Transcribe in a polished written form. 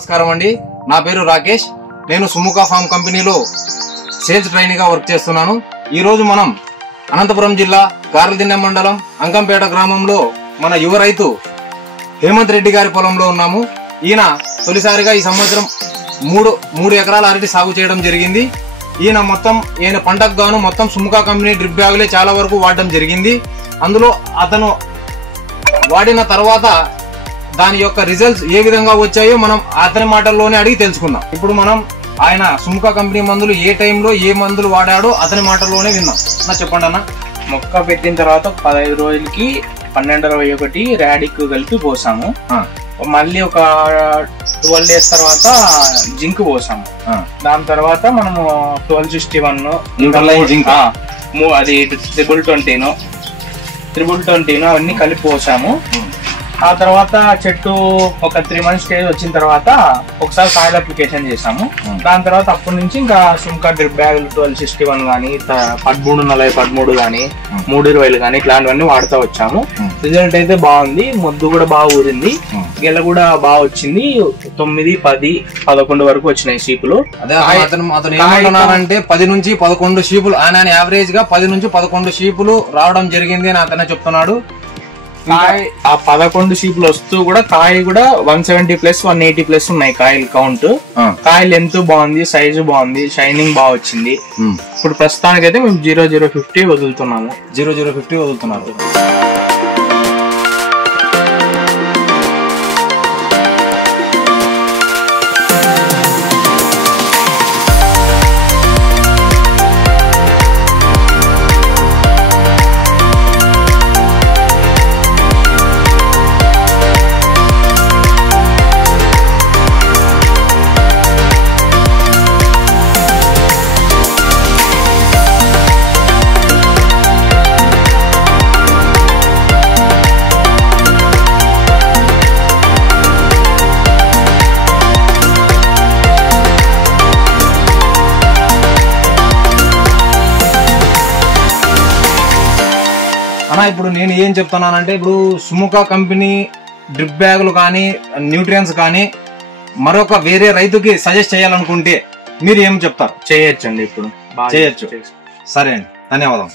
నమస్కారం అండి, నా పేరు రాకేష్. నేను సుముఖ ఫార్మ్ కంపెనీలో సేల్స్ ట్రైనీగా వర్క్ చేస్తున్నాను. ఈ రోజు మనం అనంతపురం జిల్లా గార్లదిన్నె మండలం అంకంపేట గ్రామంలో మన యువ రైతు హేమంత్ రెడ్డి గారి పొలంలో ఉన్నాము. ఈయన తొలిసారిగా ఈ సంవత్సరం మూడు ఎకరాల అరటి సాగు చేయడం జరిగింది. ఈయన పంటకు గాను మొత్తం సుముఖ కంపెనీ డ్రిప్ బ్యాగులే చాలా వరకు వాడడం జరిగింది. అందులో అతను వాడిన తర్వాత దాని యొక్క రిజల్ట్స్ ఏ విధంగా వచ్చాయో మనం అతని మాటల్లోనే అడిగి తెలుసుకుందాం. ఇప్పుడు మనం ఆయన సుముఖ కంపెనీ మందులు ఏ టైంలో ఏ మందులు వాడాడో అతని మాటల్లోనే విన్నాం. చెప్పండి అన్న. మొక్క పెట్టిన తర్వాత 15 రోజులకి 1221 రాడిక్ కలిపి పోసాము. మళ్ళీ ఒక 12 days తర్వాత జింక్ పోసాము. దాని తర్వాత మనము 1261 జింక్ అది 320 అవన్నీ కలిపి పోసాము. ఆ తర్వాత చెట్టు ఒక 3 months స్టేజ్ వచ్చిన తర్వాత ఒకసారి సాయిల్ అప్లికేషన్ చేసాము. దాని తర్వాత అప్పటి నుంచి ఇంకా సుముఖ డ్రిప్ బ్యాగులు 1261 కానీ 1340 కానీ 320 కానీ ఇట్లాంటివన్నీ వాడుతూ వచ్చాము. రిజల్ట్ అయితే బాగుంది. మొద్దు కూడా బాగా ఊరింది, గెల కూడా బాగా వచ్చింది. 9, 10, 11 వరకు వచ్చినాయి షీపులు. అదే అతను ఏమంటున్నారంటే 10 నుంచి 11 షీపులు, ఆయన యావరేజ్ గా 10 నుంచి 11 షీపులు రావడం జరిగింది అని అతనే చెప్తున్నాడు. ఆ 11 షీపులు వస్తూ కూడా కాయ కూడా 170+, 180+ ఉన్నాయి కాయలు కౌంట్. కాయలు ఎంత బాగుంది, సైజు బాగుంది, షైనింగ్ బాగా వచ్చింది. ఇప్పుడు ప్రస్తుతానికి అయితే మేము 0050 వదులుతున్నాము. 0050 వదులుతున్నారు. ఇప్పుడు నేను ఏం చెప్తున్నానంటే, ఇప్పుడు సుముఖ కంపెనీ డ్రిప్ బ్యాగులు కానీ న్యూట్రియన్స్ కానీ మరొక వేరే రైతుకి సజెస్ట్ చేయాలనుకుంటే మీరు ఏం చెప్తారు? చేయొచ్చండి, ఇప్పుడు చేయొచ్చు. సరే అండి, ధన్యవాదాలు.